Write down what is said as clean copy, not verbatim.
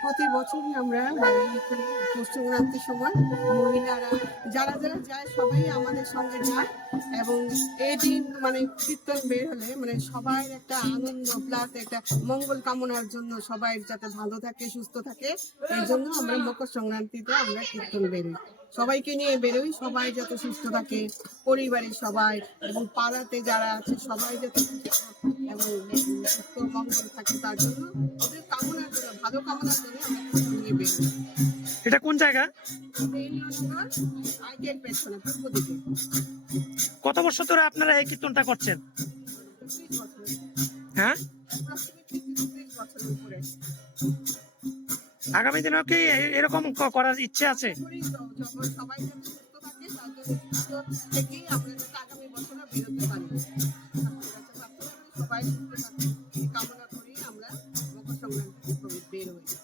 প্রতি বছরই আমরা পৌষ সংক্রান্তির সময় মহিলারা যারা যারা যায় সবাই আমাদের সঙ্গে যায় এবং এই দিন কীর্তন বের হলে সবাই একটা আনন্দ প্লাস একটা মঙ্গল কামনার জন্য সবাই যাতে ভালো থাকে সুস্থ থাকে এই জন্য আমরা মকর সংক্রান্তিতে আমরা কীর্তন বেরোই, সবাইকে নিয়ে বেরোই, সবাই যাতে সুস্থ থাকে, পরিবারের সবাই এবং পাড়াতে যারা আছে সবাই যাতে এবং সুস্থ মঙ্গল থাকে তার জন্য ওদের কামনার জন্য ভালো কামনার জন্য আমরা কীর্তন নিয়ে বেরোই। এটা কোন জায়গা? কত বছর ধরে আপনারা এই কীর্তনটা করছেন? হ্যাঁ, আগামী দিনেও কি এরকম করার ইচ্ছে আছে? সবাই যাতে সুস্থ থাকে তার জন্য থেকেই আমরা আগামী বছরে বেরোতে পারি, সবাই সুস্থ থাকে কামনা করি আমরা মকর সংক্রান্তি বের হই।